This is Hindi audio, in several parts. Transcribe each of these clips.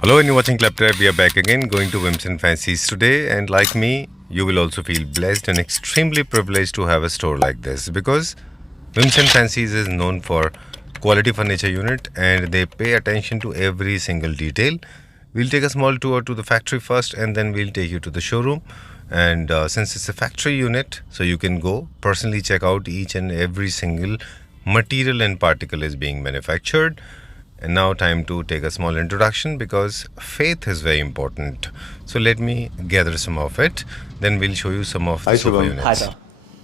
Hello, and you're watching Claptrap. We are back again, going to Whims and Fancies today. And like me, you will also feel blessed and extremely privileged to have a store like this because Whims and Fancies is known for quality furniture unit and they pay attention to every single detail. We'll take a small tour to the factory first, and then we'll take you to the showroom. And since it's a factory unit, so you can go personally check out each and every single material and particle is being manufactured. And now time to take a small introduction because faith is very important. So let me gather some of it. Then we'll show you some of the Hi, sofa Shubham. units. Hi, sir.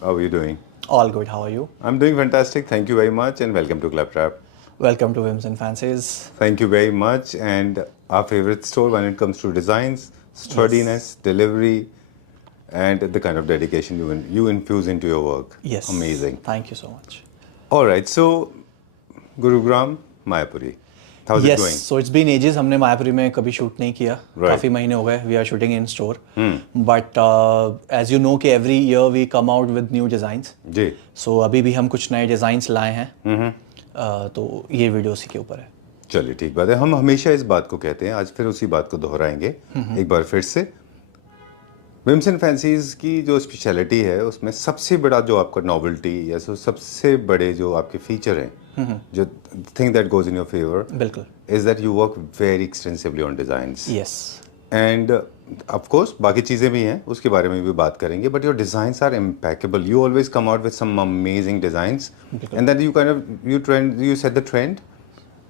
How are you doing? All good. How are you? I'm doing fantastic. Thank you very much and welcome to Claptrap. Welcome to Whims and Fancies. Thank you very much. And our favorite store when it comes to designs, sturdiness, delivery, and the kind of dedication you infuse into your work. Yes. Amazing. Thank you so much. All right. So, Gurugram, Mayapuri. How's it going? Yes. So it's been ages. हमने मायापुरी में कभी शूट नहीं किया. Right. काफी महीने हो गए. We are shooting in store. But as you know कि every year we come out with new designs. Ji. So अभी भी हम कुछ नए designs लाए हैं. तो ये वीडियो उसी के ऊपर है. चलिए ठीक बात है. हम हमेशा इस बात को कहते हैं, आज फिर उसी बात को दोहराएंगे एक बार फिर से. विम्स एंड फैंसीज की जो स्पेशलिटी है उसमें सबसे बड़ा जो आपका नॉवेल्टी या सबसे बड़े जो आपके फीचर हैं, जो thing that goes in your favour बिल्कुल. Is that you work very extensively on designs. Yes. And of course बाकी चीज़ें भी हैं, उसके बारे में भी बात करेंगे, but your designs are impeccable. You always come out with some amazing designs and that you kind of you set the trend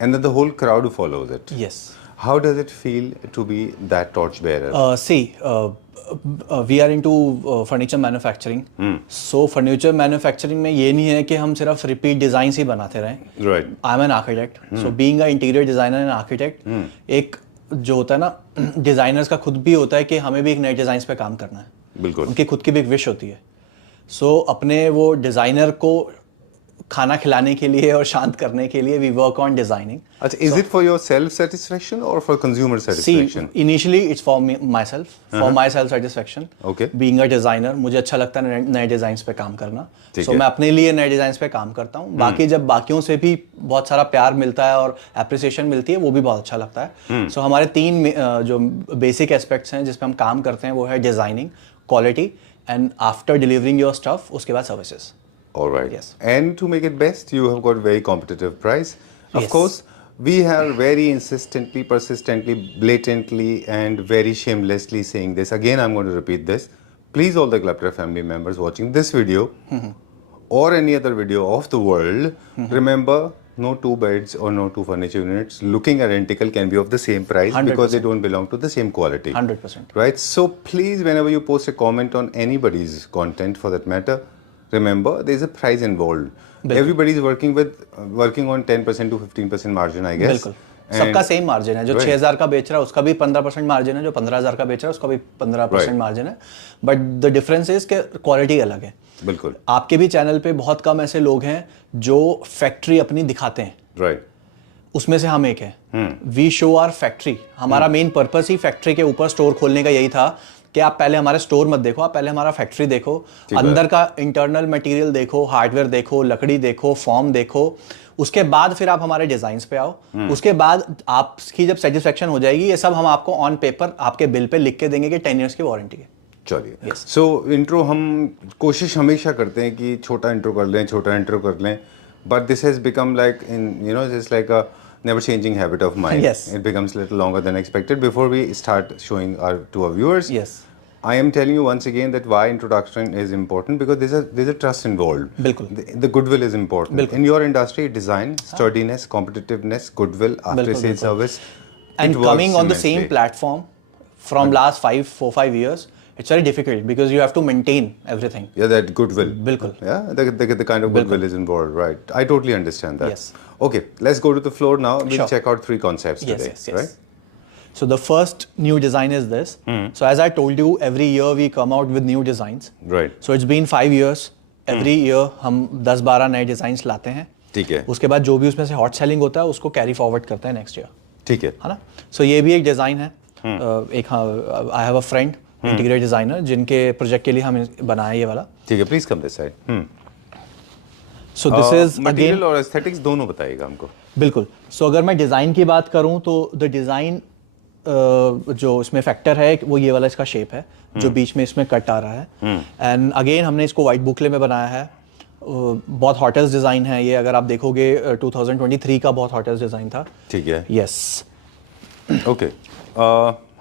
and that the whole crowd follows it. Yes. How does it feel to be that torchbearer? See, we are into furniture manufacturing. So furniture manufacturing में ये नहीं है कि हम सिर्फ repeat designs ही बनाते रहें. Right. I'm an architect. So being an interior designer and architect, एक जो होता है ना designers का खुद भी होता है कि हमें भी एक नए designs पे काम करना है. बिल्कुल. उनकी खुद की भी एक विश होती है. So अपने वो डिज़ाइनर को खाना खिलाने के लिए और शांत करने के लिए we work on designing. अच्छा, is it for your self satisfaction or for consumer satisfaction? See, initially it's for myself, for my self satisfaction. Okay. Being a designer, मुझे अच्छा लगता है नए डिजाइन्स पे काम करना. ठीक So है. मैं अपने लिए नए डिजाइन्स पे काम करता हूँ. बाकी जब बाकियों से भी बहुत सारा प्यार मिलता है और एप्रिसिएशन मिलती है, वो भी बहुत अच्छा लगता है. So हमारे तीन जो बेसिक एस्पेक्ट्स हैं जिस पे हम काम करते हैं वो है designing, quality and after delivering your stuff उसके बाद services. All right. Yes. And to make it best, you have got very competitive price. Of Yes. course, we are very insistently, persistently, blatantly, and very shamelessly saying this. Again, I'm going to repeat this. Please, all the Claptrap family members watching this video or any other video of the world, remember, no two beds or no two furniture units looking identical can be of the same price 100%. because they don't belong to the same quality. 100%. Right? So please, whenever you post a comment on anybody's content for that matter, remember there is a price involved. Everybody is working on 10% to 15% margin, I guess. बिल्कुल. सबका सेम मार्जिन है. जो 6,000 का बेच रहा है उसका भी 15% मार्जिन है. जो 15,000 का बेच रहा है उसका भी 15% मार्जिन है. बट द डिफरेंस इज कि क्वालिटी अलग है. बिल्कुल. आपके भी चैनल पे बहुत कम ऐसे लोग हैं जो फैक्ट्री अपनी दिखाते हैं. राइट. उसमें से हम एक हैं. We show our factory. हमारा मेन पर्पस ही फैक्ट्री के ऊपर स्टोर खोलने का यही था कि आप पहले हमारे स्टोर मत देखो, आप पहले हमारा फैक्ट्री देखो, अंदर का इंटरनल मटेरियल देखो, हार्डवेयर देखो, लकड़ी देखो, फॉर्म देखो, उसके बाद फिर आप हमारे डिजाइन्स पे आओ. उसके बाद आपकी जब सेटिस्फेक्शन हो जाएगी, ये सब हम आपको ऑन पेपर आपके बिल पे लिख के देंगे कि 10 इयर्स की वारंटी है. चलिए. सो इंट्रो हम कोशिश हमेशा करते हैं कि छोटा इंट्रो कर लें, but this has become like in just like a never changing habit of mine. Yes. It becomes a little longer than expected. Before we start showing to our viewers, Yes. I am telling you once again that why introduction is important because there's a trust involved. बिल्कुल. The goodwill is important. बिल्कुल. In your industry, design, sturdiness, competitiveness, goodwill, after sales service. And it works coming on the same immensely. platform from last 4-5 years, it's very difficult because you have to maintain everything. Yeah, that goodwill. बिल्कुल. Yeah, the kind of goodwill is involved, right? I totally understand that. Yes. Okay, let's go to the floor now. We'll Sure. check out 3 concepts Yes, today, yes, yes. right? So the first new design is this. So as I told you, every year we come out with new designs. Right. So it's been 5 years. Every year हम 10-12 नए designs लाते हैं. ठीक है. उसके बाद जो भी उसमें से hot selling होता है उसको carry forward करते हैं next year. ठीक है. है ना? So ये भी एक डिज़ाइन है. एक I have a friend, interior designer, जिनके प्रोजेक्ट के लिए हम बनाए ये वाला. ठीक है. Please come this side. So this is material again और एस्थेटिक्स दोनों बताइएगा हमको. बिल्कुल. So अगर मैं डिज़ाइन की बात करूं तो the design जो इसमें फैक्टर है वो ये वाला इसका शेप है जो बीच में इसमें कट आ रहा है। एंड अगेन हमने इसको वाइट बुकले में बनाया है। बहुत हॉटेस्ट डिज़ाइन है ये, अगर आप देखोगे 2023 का बहुत हॉटेस्ट डिज़ाइन था। ठीक है। Yes okay.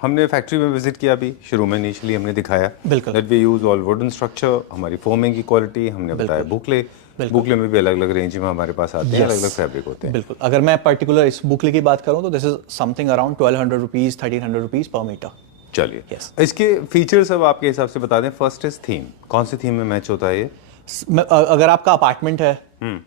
हमने फैक्ट्री में विजिट किया अभी शुरू में, इनिशियली हमने दिखाया बिल्कुल। That we use all wooden structure, हमारी फोमिंग की क्वालिटी हमने बताया। बुकले में भी अलग अलग रेंज में हमारे पास आते हैं, अलग अलग फैब्रिक होते हैं। बिल्कुल। अगर मैं पर्टिकुलर इस बुकले की बात करूं तो this is something around 1200 rupees 1300 rupees per metre. चलिए Yes. इसके फीचर्स अब आपके हिसाब से बता दें। फर्स्ट इज थीम, कौन सी थीम में मैच होता है ये? अगर आपका अपार्टमेंट है,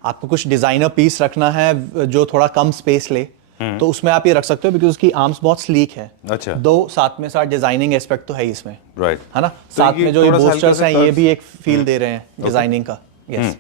आपको कुछ डिजाइनर पीस रखना है जो थोड़ा कम स्पेस ले, तो उसमें आप ये रख सकते हो बिकॉज उसकी आर्म्स बहुत स्लीक है। अच्छा। दो साथ में साथ डिजाइनिंग एस्पेक्ट तो है ही इसमें, राइट, है ना। तो साथ ये में जो ये थोड़ा सा बोस्टर्स हल्का हैं सा ये curves- भी एक फील दे रहे हैं डिजाइनिंग का। यस।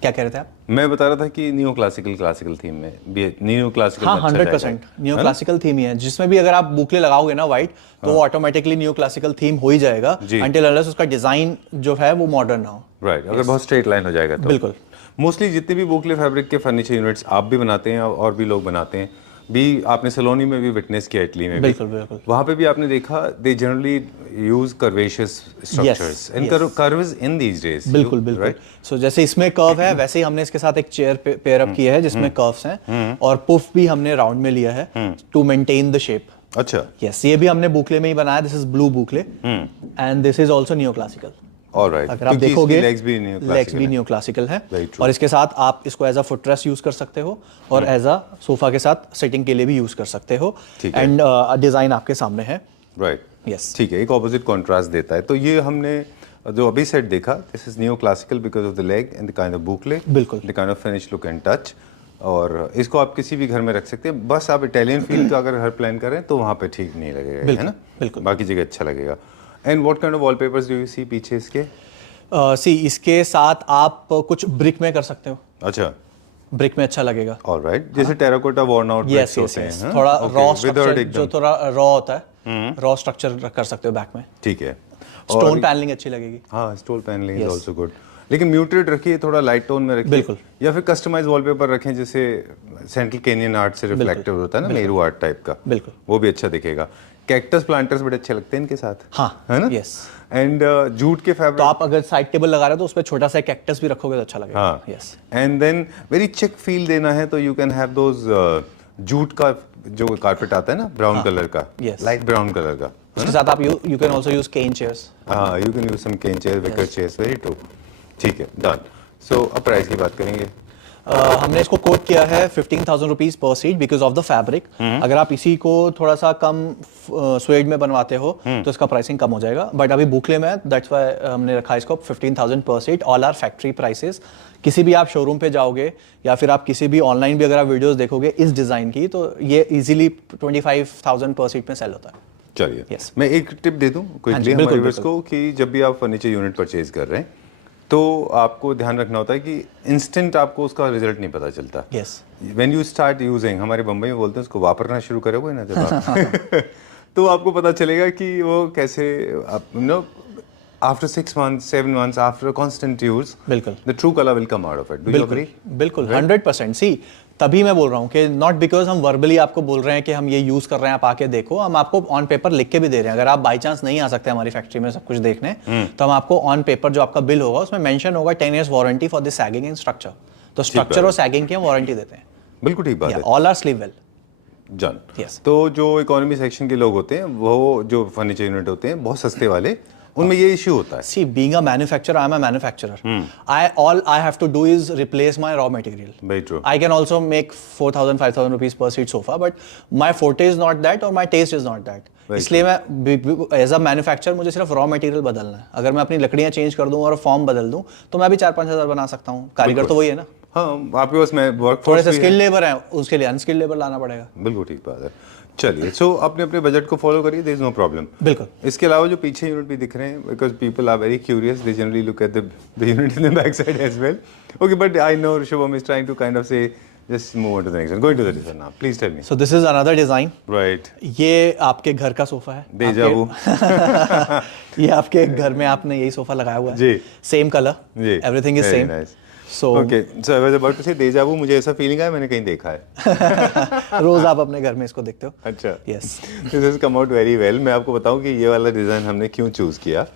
क्या कह रहे थे आप? मैं बता रहा था कि न्यू क्लासिकल थीम में भी न्यू क्लासिकल हाँ 100% न्यू क्लासिकल थीम ही है, जिसमें भी अगर आप बुकले लगाओगे ना वाइट तो वो ऑटोमेटिकली न्यू क्लासिकल थीम हो ही जाएगा अंटिल अनलेस उसका डिजाइन जो है वो मॉडर्न ना हो। राइट, अगर बहुत स्ट्रेट लाइन हो जाएगा तो। बिल्कुल। मोस्टली जितने भी बुकले फैब्रिक के फर्नीचर यूनिट्स आप भी बनाते हैं और भी लोग बनाते हैं भी, आपने सलोनी में भी विटनेस किया, इटली में भी। बिल्कुल बिल्कुल। वहाँ पे भी आपने देखा they generally use curvaceous structures and curves in these days. बिल्कुल बिल्कुल। सो जैसे इसमें कर्व है वैसे ही हमने इसके साथ एक चेयर पेयर अप किया है जिसमें कर्व्स हैं और पुफ भी हमने राउंड में लिया है टू मेंटेन द शेप। अच्छा। यस, ये भी हमने बुकले में ही बनाया। This is blue boucle and this is also new classical. All right, अगर आप देखोगे लेग्स भी न्यू क्लासिकल है Very true. और इसके साथ आप इसको एज अ फुटरेस्ट यूज कर सकते हो और एज अ सोफा के साथ सिटिंग के लिए भी यूज कर सकते हो। ठीक है। एंड डिजाइन आपके सामने है। Right, yes. ठीक है, एक ऑपोजिट कॉन्ट्रास्ट देता है। तो ये हमने जो अभी सेट देखा, this is new classical because of the leg and the kind of boucle, बिल्कुल। The kind of finish look and touch. और इसको आप किसी भी घर में रख सकते हैं, बस आप इटालियन फील का अगर घर प्लान करें तो वहाँ पे ठीक नहीं लगेगा, है ना। बिल्कुल। बाकी जगह अच्छा लगेगा। And what kind of wallpapers do you see पीछे इसके? सी इसके साथ आप कुछ ब्रिक में कर सकते हो। अच्छा, ब्रिक में अच्छा लगेगा। ऑलराइट, जैसे terracotta worn out yes yes होते यस, हैं, थोड़ा रॉ विदर्ड स्ट्रक्चर एकदम। जो थोड़ा रॉ होता है, रॉ स्ट्रक्चर कर सकते हो बैक में। ठीक है। स्टोन पैनलिंग अच्छी लगेगी। हाँ, stone panelling is also good, लेकिन म्यूटेड रखिए, थोड़ा लाइट टोन में रखिए। बिल्कुल। या फिर कस्टमाइज वॉलपेपर रखें जैसे सेंट्रल केनियन आर्ट से रिफ्लेक्टिव होता है ना, मेरू आर्ट टाइप का। बिल्कुल। वो भी अच्छा दिखेगा। कैक्टस प्लांटर्स बड़े अच्छे लगते हैं इनके साथ, हाँ, है ना। यस। एंड जूट के तो फैब्रिक, आप अगर साइड टेबल लगा रहे हो तो उसपे छोटा सा कैक्टस भी रखोगे तो अच्छा लगेगा। हाँ, yes. And then very chic feel देना है तो you can have those jute का जो कारपेट आता है ना, ब्राउन कलर का, Yes. लाइट ब्राउन कलर का। उसके साथ आप you can also use cane chairs. हाँ, you can use some cane chair, wicker chairs, very true. ठीक है, डन। सो अब प्राइस की बात करेंगे। हमने इसको कोट किया है 15,000 rupees per seat because of the fabric. अगर आप इसी को थोड़ा सा कम स्वेड में बनवाते हो तो इसका प्राइसिंग कम हो जाएगा, बट अभी बुकले में दैट्स व्हाई हमने रखा है इसको 15,000 per seat. All are factory prices. किसी भी आप शोरूम पे जाओगे या फिर आप किसी भी ऑनलाइन भी अगर आप वीडियोस देखोगे इस डिजाइन की तो ये इजीली 25,000 पर सीट में सेल होता है। चलिए, Yes. मैं एक टिप दे दूं हाँ क्विकली जी, हमारे बिल्कुल, व्यूअर्स को कि जब भी आप फर्नीचर यूनिट परचेज कर रहे हैं तो आपको ध्यान रखना होता है कि इंस्टेंट आपको उसका रिजल्ट नहीं पता चलता। Yes. When you start using, हमारे बम्बई में बोलते हैं उसको वापरना शुरू करोगे ना जब आप तो आपको पता चलेगा कि वो कैसे आप know after 6 months 7 months after constant use बिल्कुल। the true color will come out of it. Do you agree? बिल्कुल 100%। सी तभी मैं बोल रहा हूँ कि नॉट बिकॉज हम वर्बली आपको बोल रहे हैं कि हम ये यूज कर रहे हैं, आप आके देखो, हम आपको ऑन पेपर लिख के भी दे रहे हैं। अगर आप बाई चांस नहीं आ सकते हमारी फैक्ट्री में सब कुछ देखने तो हम आपको ऑन पेपर जो आपका बिल होगा उसमें मेंशन होगा 10 years warranty for this sagging and structure. तो स्ट्रक्चर और सैगिंग की हम वारंटी देते हैं। बिल्कुल ठीक बात है। All are sleeve well. Done. Yes. तो जो इकोनॉमी सेक्शन के लोग होते हैं वो जो फर्नीचर यूनिट होते हैं बहुत सस्ते वाले, उनमें ये इश्यू होता है। See, being a manufacturer, I'm a manufacturer. All I have to do is replace my raw material. Very true. I can also make 4,000, 5,000 rupees per seat sofa, but my forte is not that or my taste is not that. Very इसलिए मैं एज अ मैन्युफैक्चरर मुझे सिर्फ रॉ मटेरियल बदलना है। अगर मैं अपनी लकड़ियां चेंज कर दूं और फॉर्म बदल दूं तो मैं भी 4-5 हज़ार बना सकता हूँ। कारीगर तो वही है ना। हाँ, आपके पास मैं वर्क थोड़े से स्किल लेबर है, उसके लिए अनस्किल्ड लेबर लाना पड़ेगा। बिल्कुल ठीक बात है। चलिए, सो अपने अपने बजट को फॉलो करिए, देयर इज नो प्रॉब्लम। बिल्कुल। इसके अलावा जो पीछे यूनिट भी दिख रहे हैं, because people are very curious, they generally look at the unit in the back side as well. Okay, but I know Shubham is trying to kind of say just move on to the next one, going to the next one now, please tell me. So this is another design. Right, ये आपके घर का सोफा है। डेजा वू। ये आपके घर में आपने यही सोफा लगाया हुआ है। जी। सेम कलर, जी, everything is very same. nice. So okay so I was about to say deja वू, मुझे ऐसा फीलिंग आया मैंने कहीं देखा है। रोज आप अपने घर में इसको देखते हो। अच्छा, yes. This has come out very well. मैं आपको बताऊं कि ये वाला डिज़ाइन हमने क्यों चूज़ किया।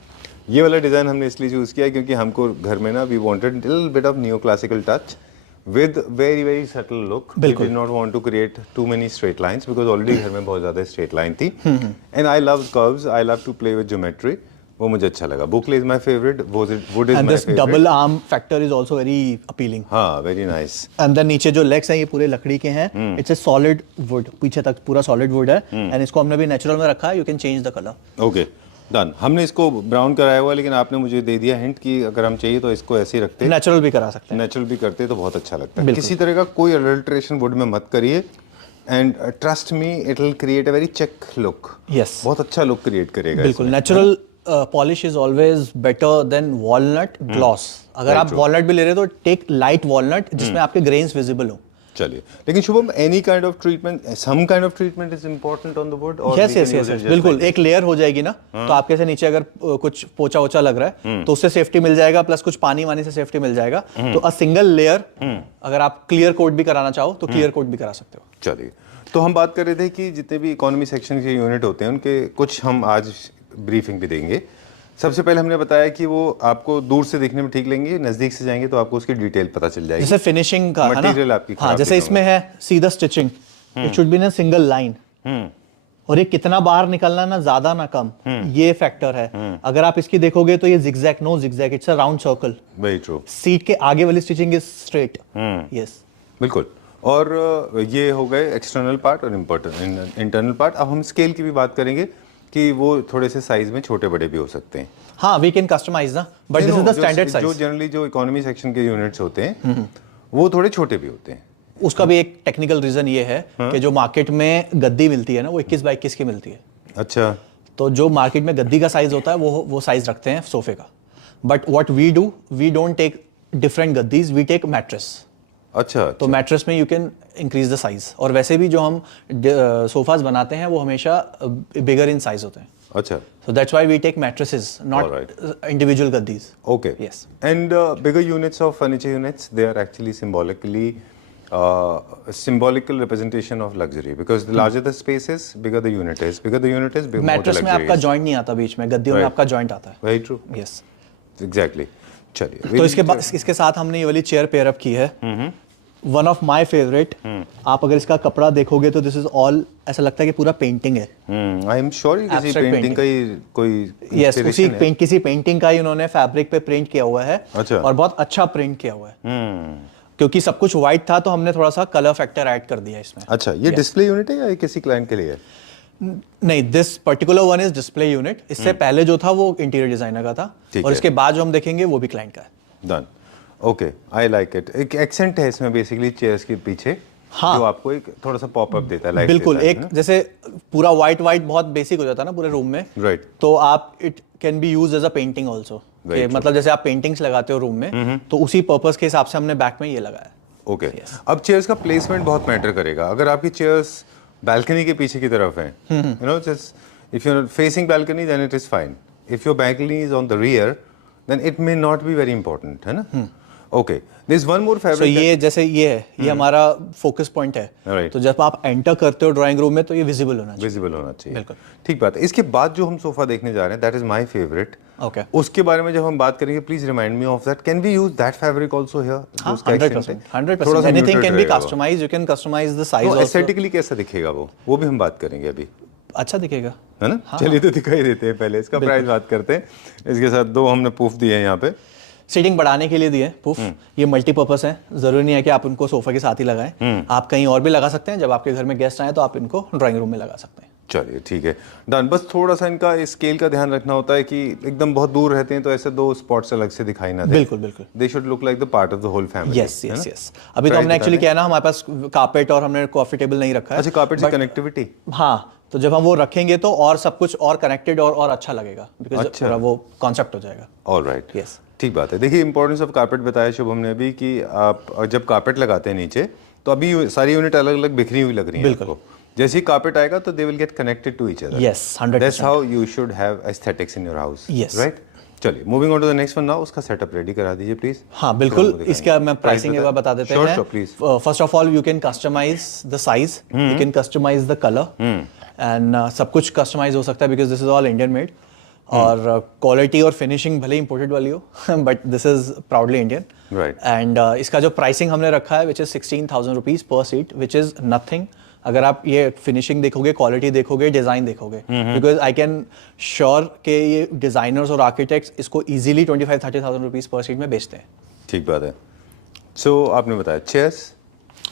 ये वाला डिज़ाइन हमने इसलिए चूज़ किया क्योंकि हमको घर में ना we wanted little bit of new classical touch with very very subtle look. We did not want to create too many straight lines because already घर में बहुत ज़्यादा straight line थी। And I love curves. I love to play with geometry. वो मुझे अच्छा लगा। Boucle is my favorite. Wood is And my this favorite. double arm factor is also very appealing. हाँ, very nice. And then नीचे जो legs हैं ये पूरे लकड़ी के हैं। It's a solid wood. पीछे तक पूरा solid wood है। And इसको हमने भी natural में रखा है। You can change the color. Okay. Done. हमने इसको ब्राउन कराया हुआ, लेकिन आपने मुझे दे दिया हिंट कि अगर हम चाहिए तो इसको ऐसे ही रखते हैं, नेचुरल भी करा सकते हैं। नेचुरल भी करते तो बहुत अच्छा लगता है। किसी तरह का कोई अडल्ट्रेशन वुड में मत करिए and trust me it will create a very chic look. Yes, बहुत अच्छा लुक क्रिएट करेगा। बिल्कुल। Natural polish is always better than walnut gloss. अगर आप वॉलनट भी ले रहे हो तो टेक लाइट वॉलनट जिसमें आपके ग्रेन्स विजिबल हो। चलिए, लेकिन Shubham any kind of treatment, some kind of treatment is important on the wood और यस यस यस बिल्कुल। एक लेयर हो जाएगी ना, तो आपके से नीचे अगर कुछ पोचा वोचा लग रहा है तो उससे सेफ्टी मिल जाएगा, प्लस कुछ पानी वानी से सेफ्टी मिल जाएगा। तो अ सिंगल लेयर अगर आप क्लियर कोट भी कराना चाहो तो क्लियर कोट भी करा सकते हो। चलिए, तो हम बात कर रहे थे कि जितने भी इकोनॉमी सेक्शन के यूनिट होते हैं उनके कुछ हम आज ब्रीफिंग भी देंगे। सबसे पहले हमने बताया कि वो आपको दूर से देखने में ठीक लगेंगे, नजदीक से जाएंगे तो आपको उसकी डिटेल पता चल जाएगी। जैसे फिनिशिंग का है ना, मटेरियल आपकी हाँ, जैसे इसमें है सीधा stitching, it should be in single line, और ये कितना बाहर निकलना, ना ज्यादा ना कम, ये फैक्टर है। अगर आप इसकी देखोगे तो ये zigzag, no zigzag, it's a round circle. Very true. Seat के आगे वाली स्टिचिंग इज स्ट्रेट। यस, बिल्कुल। और ये हो गए एक्सटर्नल पार्ट और इंटरनल पार्ट। अब हम स्केल की भी बात करेंगे कि वो थोड़े से साइज में छोटे बड़े भी हो सकते हैं। हाँ, वी कैन कस्टमाइज ना, but this is the standard जो साइज। जनरली जो इकोनॉमी सेक्शन के यूनिट्स होते हैं वो थोड़े छोटे भी होते हैं। उसका भी एक टेक्निकल रीजन ये है कि जो मार्केट में गद्दी मिलती है ना वो 21 बाई 21 की मिलती है। अच्छा, तो जो मार्केट में गद्दी का साइज होता है वो साइज रखते हैं सोफे का। But what we do, we don't take different गद्दीज, वी टेक मैट्रेस। अच्छा। तो मैट्रेस में you can increase the size. और वैसे भी जो हम सोफाज बनाते हैं वो हमेशा बिगर इन साइज होते हैं। अच्छा, so that's why we take mattresses, not individual gaddis. okay. Yes. And bigger units of furniture units, they are actually symbolical representation of luxury, because the larger the space is, bigger the unit is. Bigger the unit is, more the mattress में luxury आपका is. जॉइंट नहीं आता बीच में, गद्दियों में आपका जॉइंट आता है। Very true. Yes. Exactly. चलिए, तो इसके साथ हमने ये वाली चेयर पेयर अप की है। One of my favourite. आप अगर इसका कपड़ा देखोगे तो दिस इज ऑल, ऐसा लगता है कि पूरा पेंटिंग है। आई एम श्योर किसी Abstract पेंटिंग का ही कोई यस, उसी inspiration है। किसी पेंटिंग का ही उन्होंने फैब्रिक पे प्रिंट किया हुआ है। अच्छा। और बहुत अच्छा प्रिंट किया हुआ है। क्योंकि सब कुछ व्हाइट था तो हमने थोड़ा सा कलर फैक्टर ऐड कर दिया इसमें। अच्छा, ये डिस्प्ले यूनिट है या ये किसी क्लाइंट के लिए है? नहीं, this particular one is display unit. इससे पहले जो था वो इंटीरियर डिजाइनर का था, ठीक और है। इसके बाद जो हम देखेंगे वो भी क्लाइंट का है। Done. Okay, I like it. एक एक्सेंट है इसमें बेसिकली चेयर्स के पीछे, हाँ। जो आपको एक थोड़ा सा पॉपअप देता है, लाइट बिल्कुल। देता है, एक है ना? जैसे पूरा व्हाइट बहुत बेसिक हो जाता है ना पूरे रूम में, Right. तो आप it can be use as a painting also. मतलब जैसे आप पेंटिंग्स लगाते हो रूम में, तो उसी पर्पस के हिसाब से हमने बैक में ये लगाया है। ओके। अब चेयर्स का प्लेसमेंट बहुत मैटर करेगा। अगर आपकी चेयर्स बैल्कनी के पीछे की तरफ हैं, you know, just if you are facing balcony then it is fine. If your balcony is on the rear then it may not be very important, है ना? Okay, there is one more तो फैब्रिक। ये जैसे ये है, ये हमारा फोकस पॉइंट है। Right. तो जब आप एंटर करते हो ड्राइंग रूम में तो ये विजिबल होना चाहिए। विजिबल होना चाहिए। बिल्कुल। ठीक बात है। इसके बाद जो हम सोफा देखने जा रहे हैं, that is my favourite. Okay. उसके बारे में जब हम बात करेंगे, please remind me of that. Can we use that fabric also here? 100%। Anything can be customised, you can customise the size also. Aesthetically कैसा दिखेगा वो भी हम बात करेंगे अभी, अच्छा दिखेगा, है ना? चलिए, तो दिखाई देते हैं। पहले इसका प्राइस बात करते हैं। इसके साथ दो हमने प्रूफ दिए हैं यहाँ पे। सीटिंग बढ़ाने के लिए दिए पुफ। ये मल्टीपर्पस है, जरूरी नहीं है कि आप उनको सोफा के साथ ही लगाएं। आप कहीं और भी लगा सकते हैं। जब आपके घर में गेस्ट आए तो आप इनको ड्राइंग रूम में लगा सकते हैं। चलिए, ठीक है, डन। बस थोड़ा सा इनका स्केल का ध्यान रखना होता है कि एकदम बहुत दूर रहते हैं तो ऐसे दो स्पॉट्स अलग से दिखाई ना दे। बिल्कुल बिल्कुल। They should look like the part of the whole family. Yes yes yes. अभी तो हमने एक्चुअली क्या है ना, हमारे पास कार्पेट और हमने कॉफी टेबल नहीं रखा है। अच्छा, कार्पेट से कनेक्टिविटी। हाँ, तो जब हम वो रखेंगे तो और सब कुछ और कनेक्टेड और अच्छा लगेगा, बिकॉज अच्छा। पूरा वो कॉन्सेप्ट हो जाएगा। ऑलराइट, यस, ठीक बात है। देखिए, इंपॉर्टेंस ऑफ कार्पेट बताया शुभम ने अभी कि आप जब कार्पेट लगाते हैं नीचे, तो अभी सारी यूनिट अलग अलग बिखरी हुई लग रही है आपको। जैसे ही कार्पेट आएगा तो they will get connected to each other. Yes, 100%. That's how you should have aesthetics in your house. Yes. Right? चलिए moving on to the next one now, उसका सेटअप रेडी करा दीजिए प्लीज। हाँ बिल्कुल, इसका मैं प्राइसिंग एक बार बता देते Sure, हैं। sure, please. First of all you can customise the size, you can customise the colour and सब कुछ कस्टमाइज हो सकता है because this is all Indian made. और क्वालिटी और फिनिशिंग भले इंपोर्टेड वाली हो but this is proudly Indian. Right. And इसका जो प्राइसिंग हमने रखा है which is 16,000 rupees per seat, which is nothing. अगर आप ये फिनिशिंग देखोगे, क्वालिटी देखोगे, डिजाइन देखोगे, बिकॉज आई कैन श्योर के ये डिजाइनर्स और आर्किटेक्ट्स इसको इजीली 25-30,000 रुपीज पर सीट में बेचते हैं। ठीक बात है। सो आपने बताया chairs,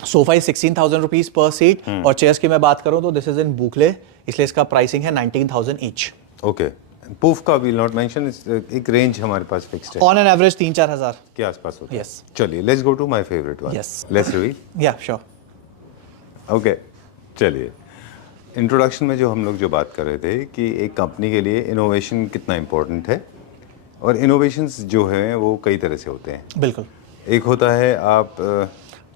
sofa is 16,000 rupees per seat और चेयर्स की मैं बात करूं तो दिस इज इन बुकले, इसलिए इसका प्राइसिंग है 19,000 ईच। ओके। पूफ का विल नॉट मेंशन, एक रेंज हमारे पास फिक्स्ड है ऑन एन एवरेज 3-4 हज़ार के आसपास होता है। Yes. चलिए let's go to my favourite one. Yes. Let's reveal. Yeah sure. Okay चलिए, इंट्रोडक्शन में जो हम लोग जो बात कर रहे थे कि एक कंपनी के लिए इनोवेशन कितना इम्पोर्टेंट है, और इनोवेशंस जो हैं वो कई तरह से होते हैं। बिल्कुल। एक होता है आप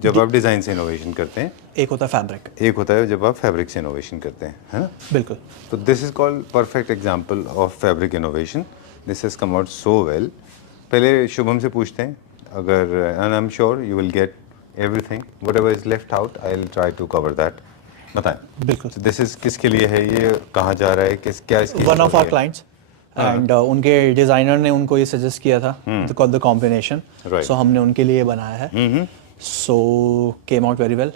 जब आप डिज़ाइन से इनोवेशन करते हैं, एक होता है फैब्रिक। एक होता है जब आप फैब्रिक से इनोवेशन करते हैं, है ना? बिल्कुल। तो this is called perfect example of fabric innovation. This has come out so well. पहले शुभम से पूछते हैं, अगर and I am sure you will get everything, whatever is left out I will try to cover that. बताएं। बिल्कुल। दिस इज किसके लिए है, ये कहाँ जा रहा है, किस क्या इसकी वन ऑफ आवर है? क्लाइंट्स एंड उनके डिजाइनर ने उनको ये सजेस्ट किया था द कॉम्बिनेशन, Right. सो हमने उनके लिए बनाया है। So came out very well.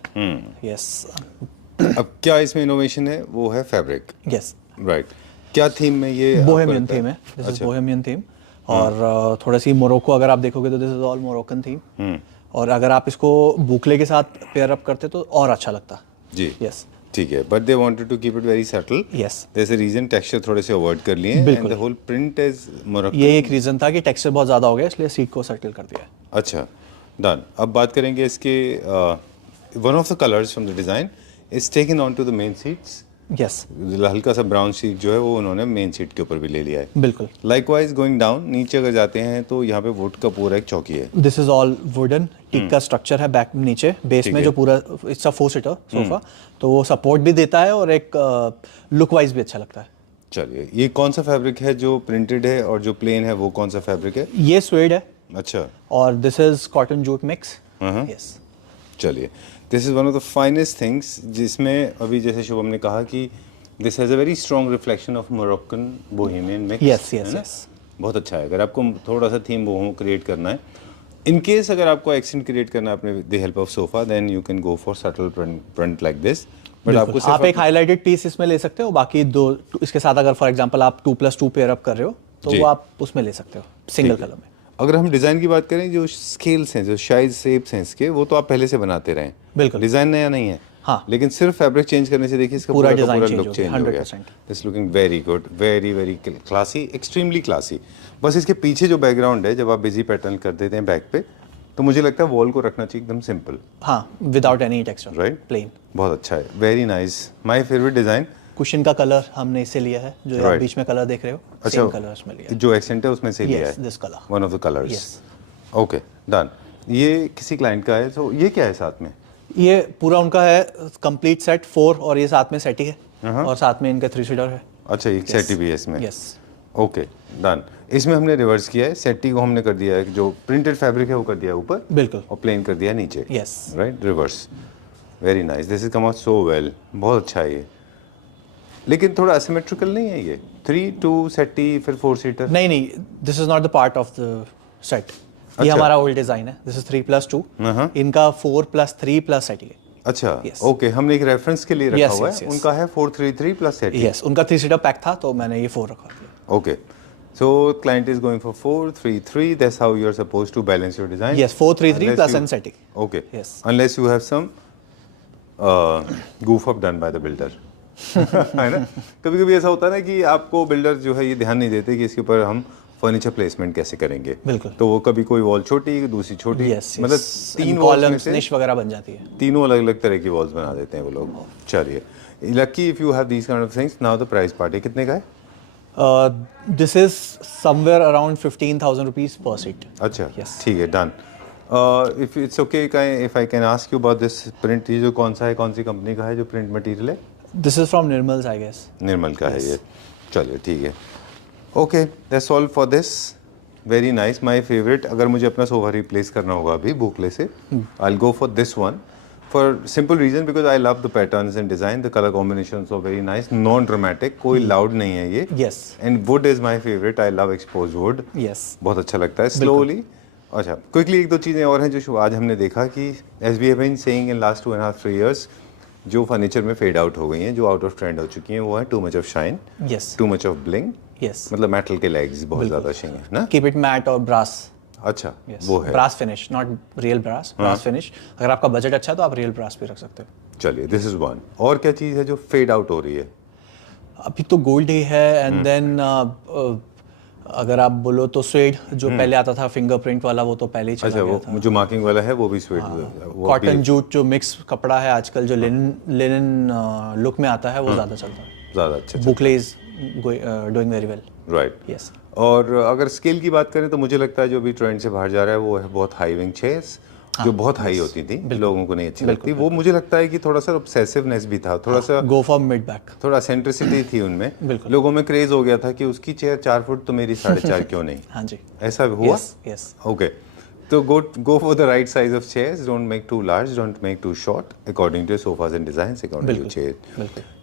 Yes अब क्या इसमें इनोवेशन है, वो है फैब्रिक, यस। राइट? क्या थीम में ये आपको बोहेमियन लगता है? थीम है, दिस इज अच्छा। Bohemian theme. और थोड़ा सी मोरक्को अगर आप देखोगे तो this is all Moroccan theme. और अगर आप इसको बुकले के साथ पेयर अप करते तो और अच्छा लगता। जी यस ठीक है, but they wanted to keep it very subtle. Yes. there's a reason texture थोड़े से अवॉइड कर लिए, बिल्कुल। And the whole print is Moroccan. ये एक रीजन था कि टेक्सचर बहुत ज्यादा हो गया इसलिए सीट को सेटल कर दिया है। अच्छा डन। अब बात करेंगे इसके, one of the colours from the design is taken on to the main seats. Yes हल्का सा ब्राउन सीट जो है वो उन्होंने मेन सीट के ऊपर भी ले लिया है। बिल्कुल। लाइकवाइज गोइंग डाउन, नीचे अगर जाते हैं तो यहाँ पे वुड का पूरा एक चौकी है। This is all wooden teak का स्ट्रक्चर है बैक नीचे बेस ठीक में है। जो पूरा इट्स अ 4 सीटर सोफा, तो वो सपोर्ट भी देता है और एक लुक वाइज भी अच्छा लगता है। चलिए, ये कौन सा फैब्रिक है जो प्रिंटेड है, और जो प्लेन है वो कौन सा फैब्रिक है? ये स्वेड है अच्छा और this is cotton jute mix. Yes चलिए, this is one of the finest things, जिसमें अभी जैसे शुभम ने कहा कि this has a very strong reflection of Moroccan bohemian mix. Yes, yes, yes. बहुत अच्छा है। अगर आपको थोड़ा सा थीम बोहो क्रिएट करना है, इन केस अगर आपको एक्सेंट क्रिएट करना है अपने the help of sofa, then you can go for subtle print like this. But आपको बिल्कुल। आप एक हाईलाइटेड पीस इसमें ले सकते हो, बाकी दो इसके साथ अगर फॉर एग्जांपल आप 2+2 पेयर अप कर रहे हो तो जी। वो आप उसमें ले सकते हो सिंगल ठीक है। कलर में। अगर हम डिज़ाइन की बात करें, जो स्केल्स हैं, जो साइज शेप्स हैं इसके, वो तो आप पहले से बनाते रहे हैं। बिल्कुल। डिज़ाइन नया नहीं है। हाँ। लेकिन सिर्फ फैब्रिक चेंज करने से देखिए इसका पूरा पूरा का design पूरा change लुक हो चेंज गया, हो गया। 100%। It's looking very good, very very classy, extremely classy. बस इसके पीछे जो बैकग्राउंड है, जब आप बिजी पैटर्न कर देते हैं बैक पे, तो मुझे लगता है वॉल को रखना चाहिए एकदम सिंपल, हाँ without any texture, right? Plain. बहुत अच्छा है, very nice, my favourite design. Cushion का कलर हमने इससे लिया है, जो आप Right. बीच में कलर देख रहे हो, अच्छा, सेम कलर इसमें लिया है। जो एक्सेंट है उसमें से लिया Yes, है, this color. One of the colours. Yes. Okay done. ये किसी क्लाइंट का है, तो ये क्या है साथ में? ये पूरा उनका है कंप्लीट सेट 4 और ये साथ में सेट ही है और साथ में इनका 3 सीटर है। अच्छा, एक सेटी भी है इसमें। Yes okay done. इसमें हमने रिवर्स किया है, सेटी को हमने कर दिया है, जो प्रिंटेड फैब्रिक है वो कर दिया है ऊपर, बिल्कुल। और प्लेन कर दिया नीचे। Yes. Right, reverse. Very nice, this is come out so well, बहुत अच्छा है ये। लेकिन थोड़ा असिमेट्रिकल नहीं है ये? 3-2 सेटी फिर 4 सीटर? नहीं, this is not the part of the set. ये अच्छा। हमारा ओल्ड डिजाइन है, दिस इज 3+2, इनका 4+3+ सेट है। अच्छा, Yes. ओके, हमने एक रेफरेंस के लिए रखा Yes, हुआ yes, है। yes. उनका है 433 प्लस सेटी। यस, उनका 3 सीटर पैक था तो मैंने ये 4 रखा था। Okay. So client is going for 433. That's how you're supposed to balance your design. Yes, 433 Unless plus you- and setting. Okay. Yes. Unless you have some goof up done by the builder. है ना? कभी कभी ऐसा होता है ना कि आपको बिल्डर जो है ये ध्यान नहीं देते कि इसके ऊपर हम फर्नीचर प्लेसमेंट कैसे करेंगे। बिल्कुल। तो वो कभी कोई वॉल छोटी, दूसरी छोटी, यस, मतलब 3 वॉल्स में कॉलम्स से निश वगैरह बन जाती है। तीनों अलग अलग तरह की वॉल्स बना देते हैं वो लोग। चलिए, lucky if you have these kind of things. Now the price part है, कितने का है? This is somewhere around 15,000 rupees per seat. अच्छा, Yes. ठीक है, done. If it's okay, if I can ask you about this print, ये जो कौन सा है, कौन सी कंपनी का है जो प्रिंट मटेरियल है? This is from Nirmals I guess. Nirmal का है ये। चलिए ठीक है, okay, that's all for this. Very nice, my favourite. अगर मुझे अपना सोफा रिप्लेस करना होगा अभी बुकले से, I will go for this one for simple reason because I love the patterns and design, the colour combinations are very nice, non dramatic, कोई लाउड नहीं है ये। Yes. And wood is my favourite, I love expose wood, Yes. बहुत अच्छा लगता है स्लोली। अच्छा, क्विकली एक दो चीज़ें और हैं जो आज हमने देखा कि as we have been saying in last 2.5-3 years, जो फर्नीचर में फेड आउट हो गई हैं, जो आउट ऑफ ट्रेंड हो चुकी हैं, वो है to much of shine, Yes. To much of bling, Yes. मतलब मेटल के लेग्स बहुत ज़्यादा शिंग है ना। Keep it matte और brass. अच्छा, Yes. वो है। Brass finish, not real brass. Brass finish. अगर आपका बजट अच्छा है तो आप real brass भी रख सकते हो. चलिए, दिस इज वन। और क्या चीज़ है जो फेड आउट हो रही है? अभी तो गोल्ड ही है एंड देन अगर आप बोलो तो स्वेड जो पहले आता था फिंगरप्रिंट वाला, वो तो पहले ही चला अच्छा, गया था. वो जो मार्किंग वाला है वो भी स्वेट, वो कॉटन जूट जो मिक्स कपड़ा है आजकल, जो लिनन लुक में आता है, वो ज़्यादा चलता है. ज़्यादा अच्छा, boucle is doing very well. Right. Yes. और अगर स्केल की बात करें तो मुझे लगता है जो भी ट्रेंड से बाहर जा रहा है वो है बहुत हाई विंग चेयर्स, जो बहुत हाई होती थी, लोगों को नहीं अच्छी लगती। वो मुझे लगता है कि थोड़ा सा ऑब्सेसिवनेस भी था, थोड़ा सा गो फॉर मिड बैक. थोड़ा सेंट्रिसिटी थी उनमें, लोगों में क्रेज हो गया था कि उसकी चेयर 4 फुट तो मेरी 4.5 क्यों नहीं। हाँ जी. ऐसा हुआ? यस. ओके, तो go for the right size of chairs, don't make too large, don't make too short, according to your sofas and designs, according to your chair.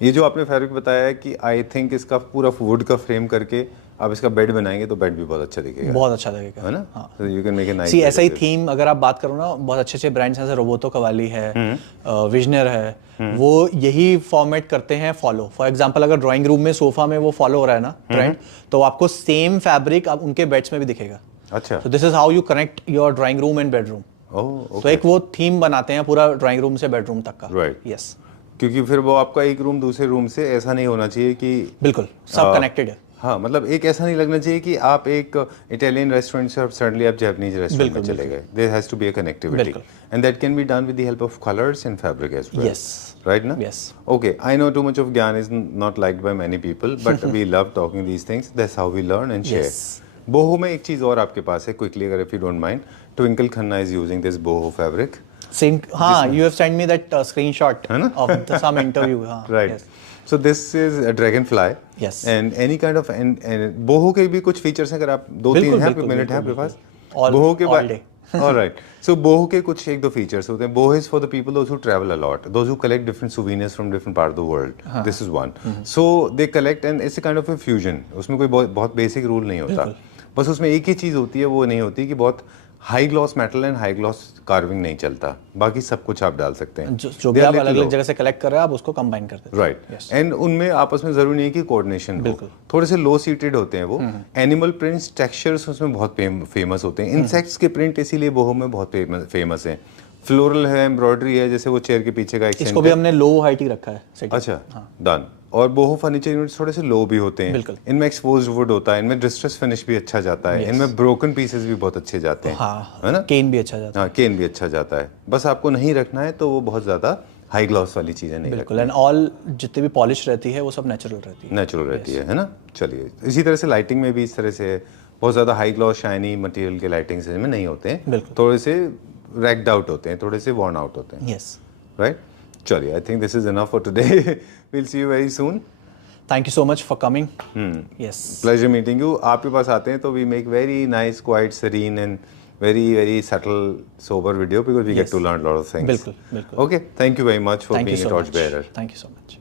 ये जो आपने फैब्रिक बताया है कि आई थिंक इसका पूरा वुड का फ्रेम करके आप इसका बेड बनाएंगे तो बेड भी बहुत अच्छा दिखेगा, बहुत अच्छा लगेगा, है ना? So you can make a nice C bed ऐसा ही with it. थीम अगर आप बात करो ना, बहुत अच्छे अच्छे ब्रांड्स हैं, जैसे रोबोतो कवाली है, विजनर है, वो यही फॉर्मेट करते हैं फॉलो. फॉर एग्जांपल अगर ड्राइंग रूम में सोफा में वो फॉलो हो रहा है ना ट्रेंड, तो आपको सेम फैब्रिक आप उनके बेड्स में भी दिखेगा. अच्छा, So this is how you connect your drawing room and bedroom. ओह, तो एक वो थीम बनाते हैं पूरा ड्राइंग रूम से बेडरूम तक का. Right. यस. क्योंकि फिर वो आपका एक रूम दूसरे रूम से ऐसा नहीं होना चाहिए कि बिल्कुल सब कनेक्टेड है. हाँ, मतलब एक ऐसा नहीं लगना चाहिए कि आप एक इटालियन रेस्टोरेंट से सडनली आप जापानीज रेस्टोरेंट में चले गए. There has to be a connectivity and that can be done with the help of colours and fabric as well. Yes. Right ना? Yes. Okay, I know too much of ज्ञान is not liked by many people, but we love talking these things. That's how we learn and share. Boho में एक चीज और आपके पास है, क्विकली अगर if you don't mind, Twinkle Khanna is using this boho fabric. Same. हाँ, you have sent me that screenshot है ना? of some interview. हाँ. Right. Yes. So this is a dragonfly. Yes. And any kind of and बोहो के भी कुछ फीचर्स हैं, अगर आप 2-3 मिनट हैं आपके पास बोहो के all day. Alright. So बोहो के कुछ एक दो फीचर्स होते हैं. बोहो is for the people those who travel a lot, those who collect different souvenirs from different part of the world. This is one. So they collect and it's a kind of a fusion. उसमें कोई बहुत बेसिक रूल नहीं होता. बस उसमें एक ही चीज़ होती है, वो नहीं होती कि बहुत high gloss metal and high gloss carving नहीं चलता, बाकी सब कुछ आप डाल सकते हैं. जो भी आप अलग अलग जगह से कलेक्ट कर रहे हैं, आप उसको कंबाइन करते हैं. राइट. एंड उनमें आपस में जरूरी नहीं है कि कोऑर्डिनेशन हो, थोड़े से लो सीटेड होते हैं वो. एनिमल प्रिंट्स, टेक्सचर्स उसमें बहुत फेमस होते हैं. इंसेक्ट्स के प्रिंट इसीलिए बोहो में बहुत फेमस है. फ्लोरल है, एम्ब्रॉयडरी है, जैसे वो चेयर के पीछे का इसको भी हमने लो हाइट ही रखा है. अच्छा, डन. और बोहो फर्नीचर यूनिट्स थोड़े से लो भी होते हैं. इनमें एक्सपोज्ड वुड होता है, इनमें डिस्ट्रेस फिनिश भी अच्छा जाता है, इनमें ब्रोकन पीसेस भी बहुत अच्छे जाते हैं. है ना? केन भी अच्छा जाता है. हाँ, केन भी अच्छा जाता है. बस आपको नहीं रखना है तो वो बहुत ज्यादा हाई ग्लॉस वाली चीजें नहीं. बिल्कुल. एंड ऑल जितनी भी पॉलिश रहती है वो सब नेचुरल रहती है. नेचुरल रहती है ना? चलिए, इसी तरह से लाइटिंग में भी इस तरह से बहुत ज़्यादा हाई ग्लॉस शाइनी मटेरियल के लाइटिंग्स में नहीं होते हैं. थोड़े से रैक्ड आउट होते हैं, थोड़े से वॉर्न आउट होते हैं. यस. राइट. चलिए, I think this is enough for today. Will see you very soon. Thank you so much for coming. Yes, pleasure meeting you. आपके पास आते हैं तो we make very nice, quite, serene and very subtle, sober video because we get to learn a lot of things. बिल्कुल. Okay, thank you very much for being a torchbearer. Thank you so much.